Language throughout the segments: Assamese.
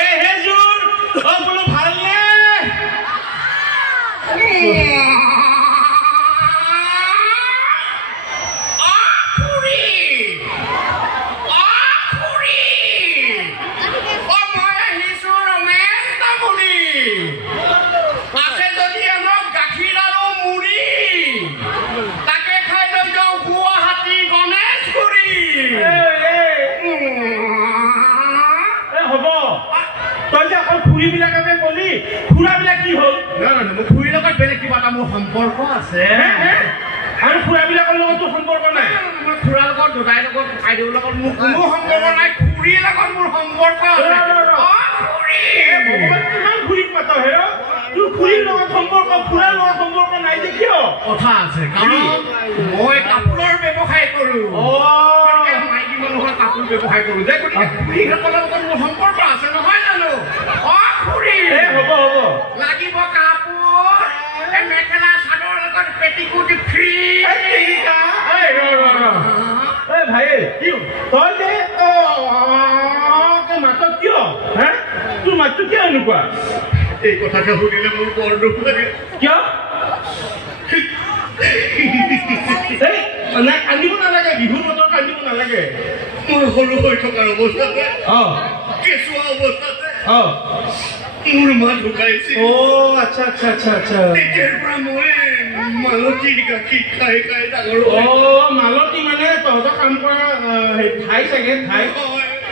এই হেজুৰ বোলো ভালনে ফুৰিবিলাকে কলি ফুৰাবিলাক কি হ'ল ফুৰিৰ লগত বেলেগ কিবা এটা মোৰ সম্পৰ্ক আছে আৰু ফুৰাবিলাকৰ লগতো সম্পৰ্ক নাই মই ফুৰাৰ লগত দুটাই লগত আইদেউৰ লগত মোৰ কোনো সম্পৰ্ক নাই ফুৰিৰ লগত মোৰ সম্পৰ্ক আছে ভগৱান কিমান ফুৰিক পাত হে তোৰ ফুৰিৰ লগত সম্পৰ্ক ফুৰাৰ লগত সম্পৰ্ক নাই যে কিয় কথা আছে কাৰণ মই কাপোৰৰ ব্যৱসায় কৰো মাইকী মানুহৰ কাপোৰ ব্যৱসায় কৰো যে গতিকে ফুৰিসকলৰ লগত মোৰ সম্পৰ্ক আছে নহয় জানো হ'ব লাগিব কাপোৰ মেখেলা চাদৰ লগত পেটিকোট ফ্ৰী ভাই তই যে মাতত কিয় হা তোৰ মাতটো কিয় এনেকুৱা এই কথাকে সুধিলে মোৰ বৰ দুখ লাগে কিয় নাই কান্দিব নালাগে বিহুৰ বতৰত কান্দিব নালাগে মই সৰু হৈ থকাৰ অৱস্থাতে কেঁচুৱা অৱস্থাতে মোৰ মা ঢুকাইছিল আচ্ছা আচ্ছা আচ্ছা আচ্ছা তেতিয়াৰ পৰা মই মালতীৰ গাখীৰ খাই খাই ডাঙৰ মালতী মানে তহঁতৰ কাম কৰা ঠাই চাগে ঠাই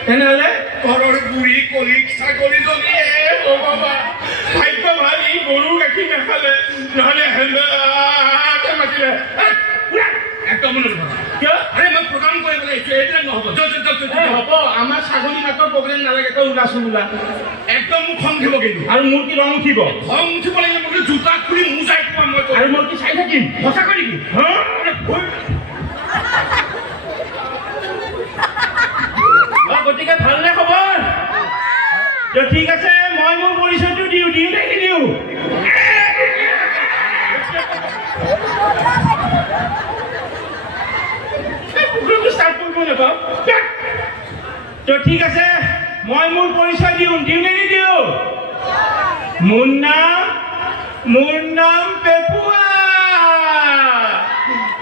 তেনেহ'লে ঘৰৰ বুঢ়ী কলিক ছাগলী জনীয়ে ভাগ্য ভাল ই গৰুৰ গাখীৰ নাখালে নহ'লে মাতিলে একদম কিয় আৰে মই প্ৰগ্ৰাম কৰিবলৈ আহিছো এইবিলাক নহ'ব হ'ব আমাৰ ছাগলী মাতৰ প্ৰগ্ৰেম নালাগে তই ওলাচোন ওলা একদম মোক খং উঠিব কিন্তু আৰু মোৰ কি ৰং উঠিব খং উঠিব লাগিলে মোক জোতা খুলি মোজাই পোৱা মই আৰু মই কি চাই থাকিম সঁচাকৈ নেকি গতিকে ভালনে খবৰ ঠিক আছে মই মোৰ পৰিচয়টো দিওঁ নে নিদিওঁ ষ্টাৰ্ট কৰিব নাপাওঁ ঠিক আছে মই মোৰ পৰিচয় দিওঁ নে নিদিওঁ মোৰ নাম পেপুৱা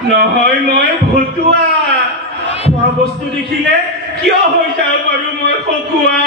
নহয় মই ভতুৱা খোৱা বস্তু দেখিলে কিয় হৈ যাওঁ বাৰু মই খকুৱা